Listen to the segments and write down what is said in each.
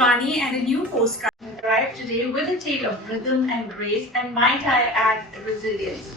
Shivani and a new postcard arrived today with a tale of rhythm and grace and, might I add, resilience.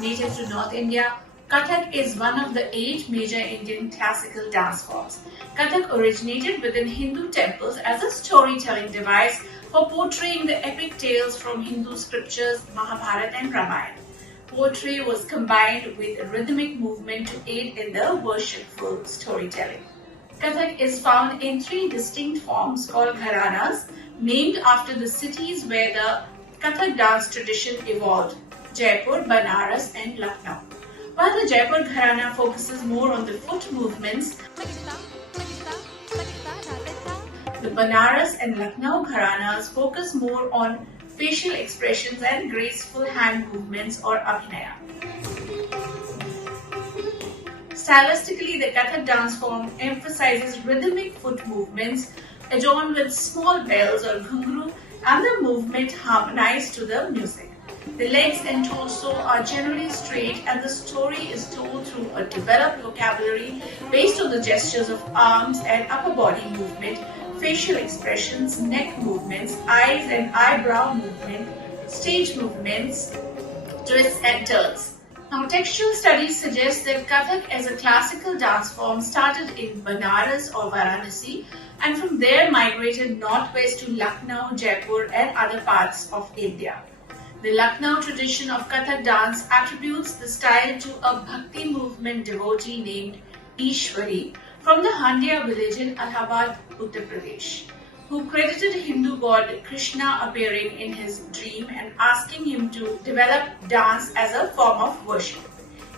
Native to North India, Kathak is one of the 8 major Indian classical dance forms. Kathak originated within Hindu temples as a storytelling device for portraying the epic tales from Hindu scriptures, Mahabharata and Ramayana. Poetry was combined with rhythmic movement to aid in the worshipful storytelling. Kathak is found in 3 distinct forms called gharanas, named after the cities where the Kathak dance tradition evolved: Jaipur, Banaras and Lucknow. While the Jaipur Gharana focuses more on the foot movements, the Banaras and Lucknow Gharanas focus more on facial expressions and graceful hand movements or abhinaya. Stylistically, the Kathak dance form emphasizes rhythmic foot movements adorned with small bells or ghungru, and the movement harmonized to the music. The legs and torso are generally straight, and the story is told through a developed vocabulary based on the gestures of arms and upper body movement, facial expressions, neck movements, eyes and eyebrow movement, stage movements, twists and turns. Now, textual studies suggest that Kathak as a classical dance form started in Banaras or Varanasi and from there migrated northwest to Lucknow, Jaipur and other parts of India. The Lucknow tradition of Kathak dance attributes the style to a bhakti movement devotee named Ishwari from the Handia village in Allahabad, Uttar Pradesh, who credited Hindu god Krishna appearing in his dream and asking him to develop dance as a form of worship.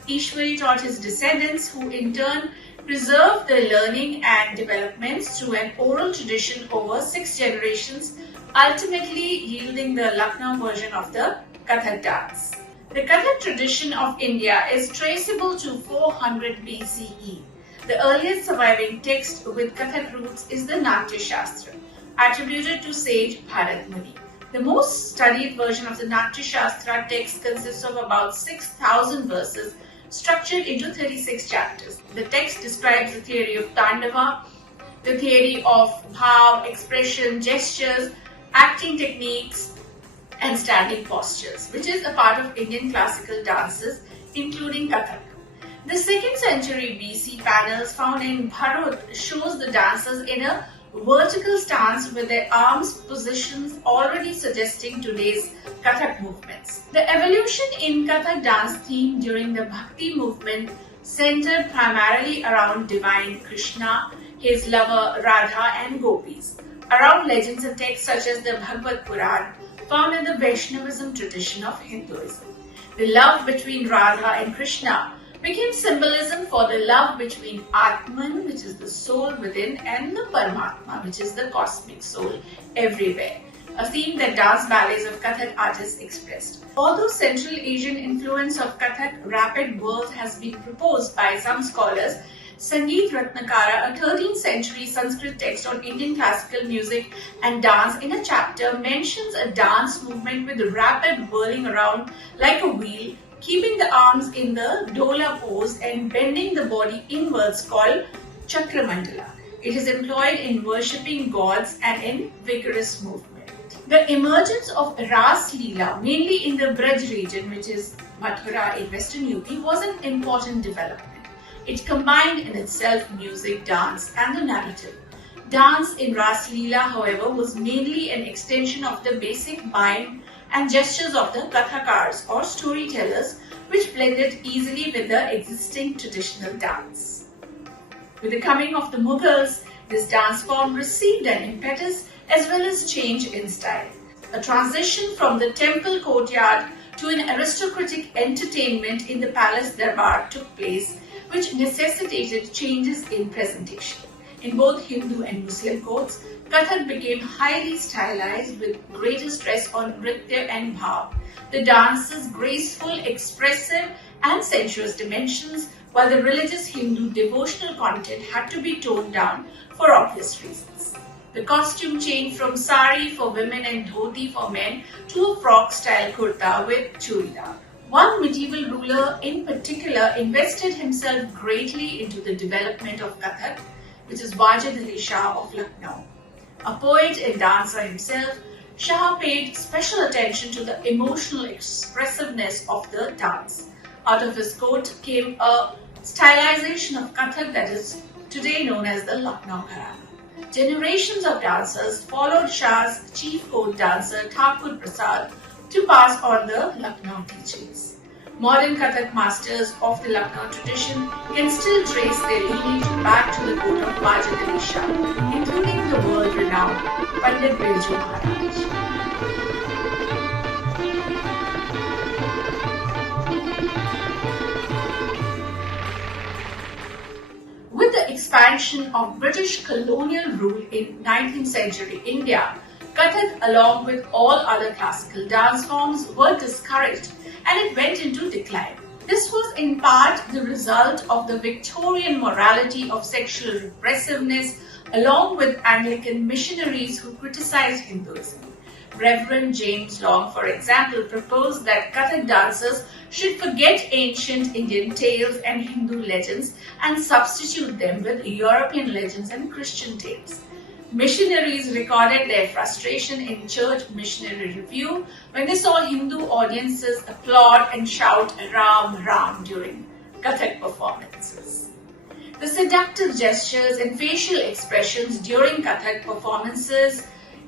Ishwari taught his descendants, who in turn preserved the learning and developments through an oral tradition over 6 generations, ultimately yielding the Lucknow version of the Kathak dance. The Kathak tradition of India is traceable to 400 BCE. The earliest surviving text with Kathak roots is the Natya Shastra, attributed to sage Bharat Muni. The most studied version of the Natya Shastra text consists of about 6,000 verses structured into 36 chapters. The text describes the theory of Tandava, the theory of bhav, expression, gestures, acting techniques and standing postures, which is a part of Indian classical dances including Kathak. The 2nd century BC panels found in Bharat shows the dancers in a vertical stance with their arms positions already suggesting today's Kathak movements. The evolution in Kathak dance theme during the Bhakti movement centered primarily around divine Krishna, his lover Radha and gopis, around legends and texts such as the Bhagavad Puran found in the Vaishnavism tradition of Hinduism. The love between Radha and Krishna became symbolism for the love between Atman, which is the soul within, and the Paramatma, which is the cosmic soul everywhere, a theme that dance ballets of Kathak artists expressed. Although Central Asian influence of Kathak rapid birth has been proposed by some scholars, Sangeet Ratnakara, a 13th century Sanskrit text on Indian classical music and dance, in a chapter mentions a dance movement with rapid whirling around like a wheel, keeping the arms in the dola pose and bending the body inwards, called chakramandala. It is employed in worshipping gods and in vigorous movement. The emergence of Ras Leela, mainly in the Braj region, which is Mathura in western UP, was an important development. It combined in itself music, dance and the narrative. Dance in Ras Leela, however, was mainly an extension of the basic mind and gestures of the Kathakars or storytellers, which blended easily with the existing traditional dance. With the coming of the Mughals, this dance form received an impetus as well as change in style. A transition from the temple courtyard to an aristocratic entertainment in the palace darbar took place, which necessitated changes in presentation. In both Hindu and Muslim courts, Kathak became highly stylized with greater stress on nritya and bhav. The dance's graceful, expressive and sensuous dimensions while the religious Hindu devotional content had to be toned down for obvious reasons. The costume changed from sari for women and dhoti for men to a frock-style kurta with churidar. One medieval ruler in particular invested himself greatly into the development of Kathak, which is Wajid Ali Shah of Lucknow. A poet and dancer himself, Shah paid special attention to the emotional expressiveness of the dance. Out of his court came a stylization of Kathak that is today known as the Lucknow Gharana. Generations of dancers followed Shah's chief court dancer Thakur Prasad to pass on the Lucknow teachings. Modern Kathak masters of the Lucknow tradition can still trace their lineage back to the court of Wajid Ali Shah, including the world-renowned Pandit Birju Maharaj. With the expansion of British colonial rule in 19th century India, Kathak, along with all other classical dance forms, were discouraged and it went into decline. This was in part the result of the Victorian morality of sexual repressiveness, along with Anglican missionaries who criticized Hinduism. Reverend James Long, for example, proposed that Kathak dancers should forget ancient Indian tales and Hindu legends and substitute them with European legends and Christian tales. Missionaries recorded their frustration in Church Missionary Review when they saw Hindu audiences applaud and shout Ram Ram during Kathak performances. The seductive gestures and facial expressions during Kathak performances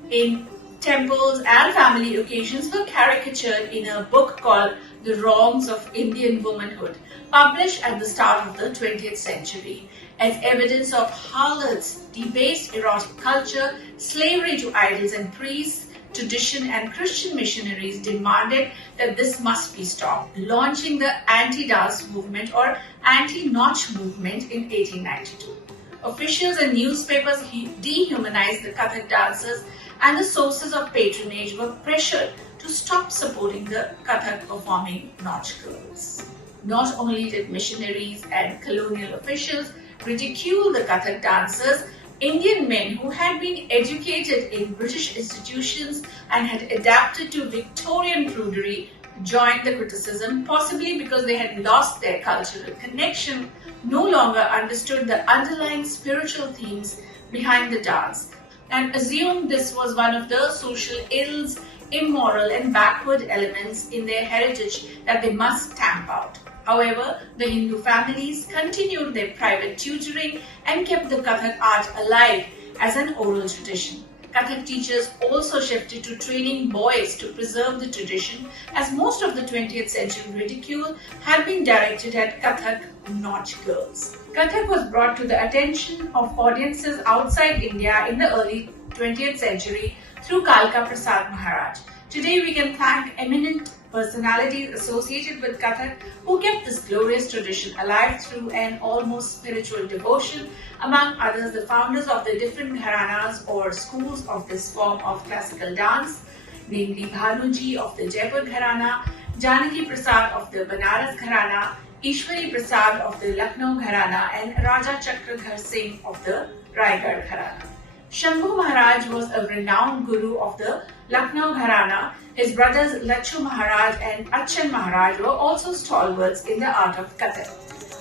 in temples and family occasions were caricatured in a book called The Wrongs of Indian Womanhood, published at the start of the 20th century, as evidence of harlots, debased erotic culture, slavery to idols and priests. Tradition and Christian missionaries demanded that this must be stopped, launching the anti-dance movement or anti-nautch movement in 1892. Officials and newspapers dehumanized the Kathak dancers, and the sources of patronage were pressured to stop supporting the Kathak performing nautch girls. Not only did missionaries and colonial officials ridicule the Kathak dancers, Indian men who had been educated in British institutions and had adapted to Victorian prudery joined the criticism, possibly because they had lost their cultural connection, no longer understood the underlying spiritual themes behind the dance, and assumed this was one of the social ills, immoral and backward elements in their heritage that they must stamp out. However, the Hindu families continued their private tutoring and kept the Kathak art alive as an oral tradition. Kathak teachers also shifted to training boys to preserve the tradition, as most of the 20th century ridicule had been directed at Kathak nautch girls. Kathak was brought to the attention of audiences outside India in the early 20th century through Kalka Prasad Maharaj. Today we can thank eminent personalities associated with Kathak who kept this glorious tradition alive through an almost spiritual devotion, among others the founders of the different gharanas or schools of this form of classical dance, namely Bhanuji of the Jaipur Gharana, Janaki Prasad of the Banaras Gharana, Ishwari Prasad of the Lucknow Gharana and Raja Chakradhar Singh of the Raigad Gharana. Shambhu Maharaj was a renowned guru of the Lucknow Gharana. His brothers Lachu Maharaj and Achan Maharaj were also stalwarts in the art of Kathak.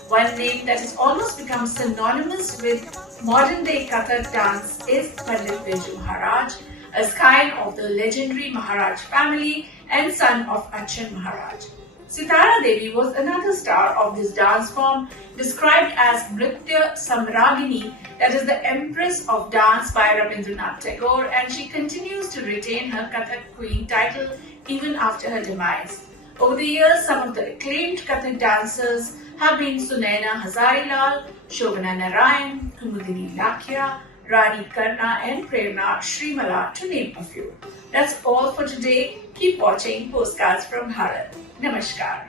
One name that has almost become synonymous with modern-day Kathak dance is Pandit Birju Maharaj, a scion of the legendary Maharaj family and son of Achan Maharaj. Sitara Devi was another star of this dance form, described as Nritya Samragini, that is the Empress of Dance by Rabindranath Tagore, and she continues to retain her Kathak Queen title even after her demise. Over the years, some of the acclaimed Kathak dancers have been Sunaina Hazarilal, Shobana Narayan, Kumudini Lakhya, Rani Karna and Prerna Shrimala, to name a few. That's all for today. Keep watching Postcards from Bharat. Namaskar.